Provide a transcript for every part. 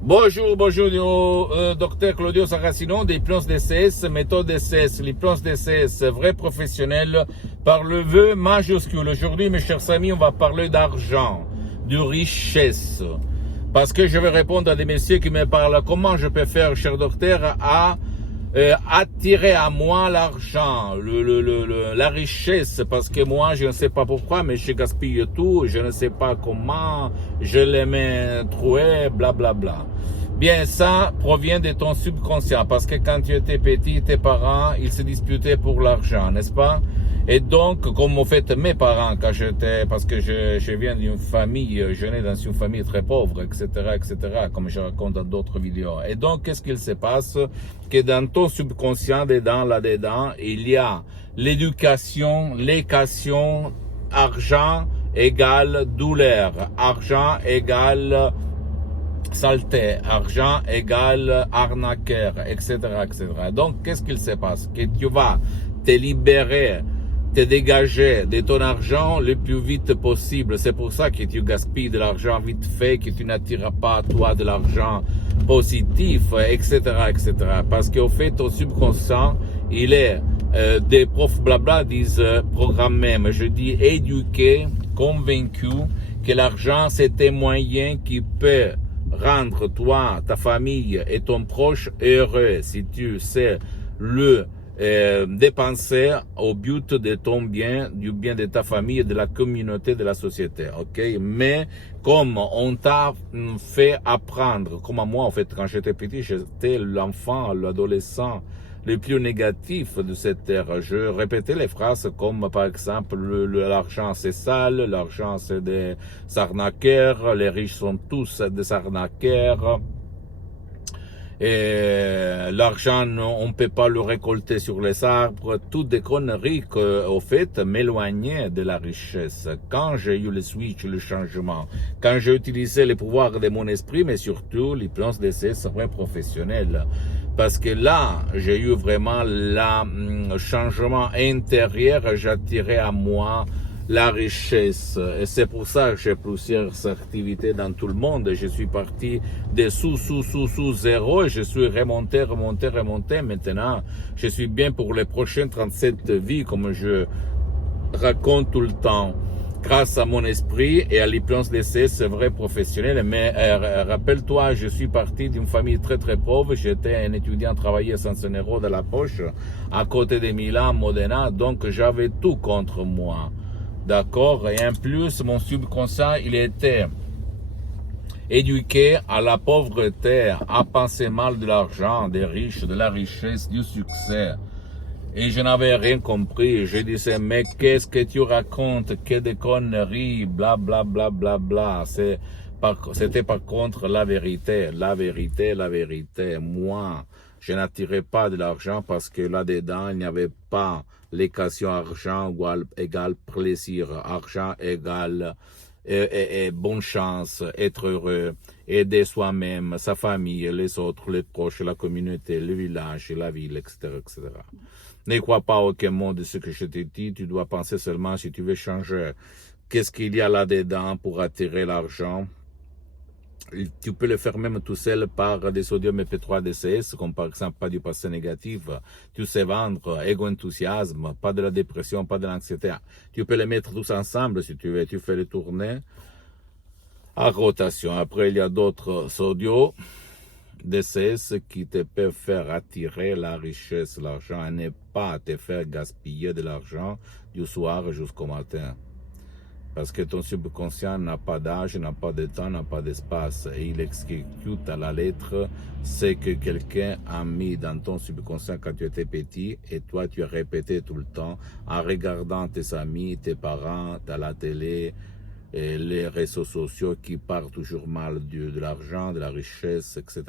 Bonjour, docteur Claudio Saracino d'Hypnose DCS, méthode DCS, l'hypnose DCS, vrai professionnel par le vœu majuscule. Aujourd'hui, mes chers amis, on va parler d'argent, de richesse. Parce que je vais répondre à des messieurs qui me parlent comment je peux faire, cher docteur, à attirer à moi l'argent, la richesse, parce que moi, je ne sais pas pourquoi, mais je gaspille tout, je ne sais pas comment, je les mets troués, blablabla. Bla, bla. Bien, ça provient de ton subconscient, parce que quand tu étais petit, tes parents, ils se disputaient pour l'argent, n'est-ce pas? Et donc, comme en fait mes parents, quand j'étais, parce que je viens d'une famille, je nais dans une famille très pauvre, etc., comme je raconte dans d'autres vidéos. Et donc, qu'est-ce qu'il se passe? Que dans ton subconscient, là-dedans, il y a l'éducation, argent égale douleur, argent égale saleté, argent égale arnaqueur, etc. Donc, qu'est-ce qu'il se passe? Que tu vas te libérer, te dégager de ton argent le plus vite possible. C'est pour ça que tu gaspilles de l'argent vite fait, que tu n'attireras pas à toi de l'argent positif, etc. Parce qu'au fait, ton subconscient, il est, des profs blabla disent programmé, mais je dis éduqué, convaincu que l'argent c'est un moyen qui peut rendre toi, ta famille et ton proche heureux si tu sais le dépenser au but de ton bien, du bien de ta famille, de la communauté, de la société, ok? Mais comme on t'a fait apprendre, comme moi en fait quand j'étais petit, j'étais l'enfant, l'adolescent le plus négatif de cette terre. Je répétais les phrases comme par exemple l'argent c'est sale, l'argent c'est des arnaqueurs, les riches sont tous des arnaqueurs. Et l'argent, on peut pas le récolter sur les arbres, toutes des conneries que, au fait, m'éloignaient de la richesse. Quand j'ai eu le switch, le changement, quand j'ai utilisé les pouvoirs de mon esprit, mais surtout l'hypnose d'essai vrai professionnel. Parce que là, j'ai eu vraiment le changement intérieur, j'attirais à moi la richesse. Et c'est pour ça que j'ai plusieurs activités dans tout le monde. Je suis parti de sous zéro et je suis remonté. Maintenant, je suis bien pour les prochaines 37 vies, comme je raconte tout le temps. Grâce à mon esprit et à l'hypnose d'essai, c'est vrai professionnel. Mais rappelle-toi, je suis parti d'une famille très pauvre. J'étais un étudiant travaillé sans un euro dans la poche, à côté de Milan, Modena. Donc j'avais tout contre moi. D'accord? Et en plus, mon subconscient, il était éduqué à la pauvreté, à penser mal de l'argent, des riches, de la richesse, du succès. Et je n'avais rien compris. Je disais, mais qu'est-ce que tu racontes? Que des conneries, bla. C'était par contre la vérité. Moi, je n'attirais pas de l'argent parce que là-dedans, il n'y avait pas l'équation argent égale plaisir. Argent égale et bonne chance, être heureux, aider soi-même, sa famille, les autres, les proches, la communauté, le village, la ville, etc. Ne crois pas aucun mot de ce que je t'ai dit, tu dois penser seulement si tu veux changer. Qu'est-ce qu'il y a là-dedans pour attirer l'argent? Tu peux le faire même tout seul par des sodium EP3 DCS, comme par exemple pas du passé négatif, tu sais vendre, égo-enthousiasme, pas de la dépression, pas de l'anxiété. Tu peux les mettre tous ensemble si tu veux, tu fais les tournées à rotation. Après, il y a d'autres sodios DCS qui te peuvent faire attirer la richesse, l'argent, et ne pas te faire gaspiller de l'argent du soir jusqu'au matin. Parce que ton subconscient n'a pas d'âge, n'a pas de temps, n'a pas d'espace. Et il exécute à la lettre ce que quelqu'un a mis dans ton subconscient quand tu étais petit. Et toi, tu as répété tout le temps en regardant tes amis, tes parents, à la télé, et les réseaux sociaux qui parlent toujours mal de l'argent, de la richesse, etc.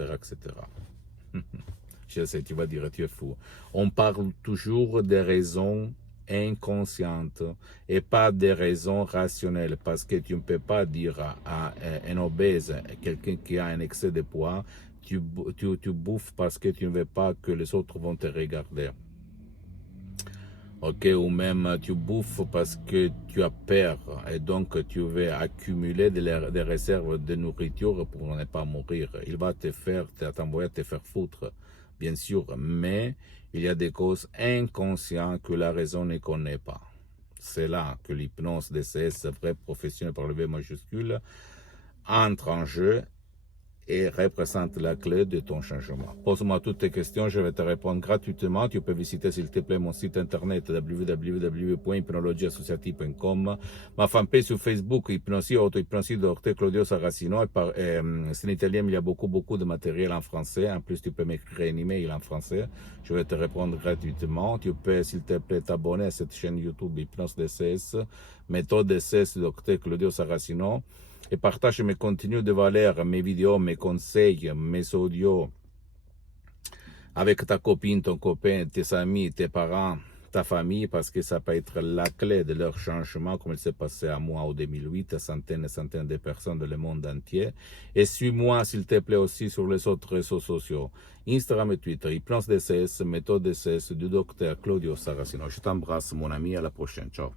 Je sais, tu vas dire, tu es fou. On parle toujours des raisons inconscientes et pas des raisons rationnelles, parce que tu ne peux pas dire à un obèse, quelqu'un qui a un excès de poids, tu bouffes parce que tu ne veux pas que les autres vont te regarder. ok, ou même tu bouffes parce que tu as peur et donc tu veux accumuler des réserves de nourriture pour ne pas mourir. Il va t'envoyer te faire foutre, bien sûr, mais il y a des causes inconscientes que la raison ne connaît pas. C'est là que l'hypnose DCS, vrai professionnel par le V majuscule, entre en jeu et représente la clé de ton changement. Pose-moi toutes tes questions, je vais te répondre gratuitement. Tu peux visiter s'il te plaît mon site internet www.hypnologieassociative.com, ma fanpage sur Facebook, Hypnosie, auto-hypnosie de Dr Claudio Saracino. C'est en italien, mais il y a beaucoup de matériel en français. En plus, tu peux m'écrire un email en français. Je vais te répondre gratuitement. Tu peux, s'il te plaît, t'abonner à cette chaîne YouTube Hypnose DCS, méthode DCS de Dr Claudio Saracino. Et partage mes contenus de valeur, mes vidéos, mes conseils, mes audios avec ta copine, ton copain, tes amis, tes parents, ta famille, parce que ça peut être la clé de leur changement, comme il s'est passé à moi en 2008, à centaines et centaines de personnes dans le monde entier. Et suis-moi, s'il te plaît, aussi sur les autres réseaux sociaux, Instagram et Twitter, Hypnose DCS, méthode DCS du docteur Claudio Saracino. Je t'embrasse, mon ami, à la prochaine. Ciao.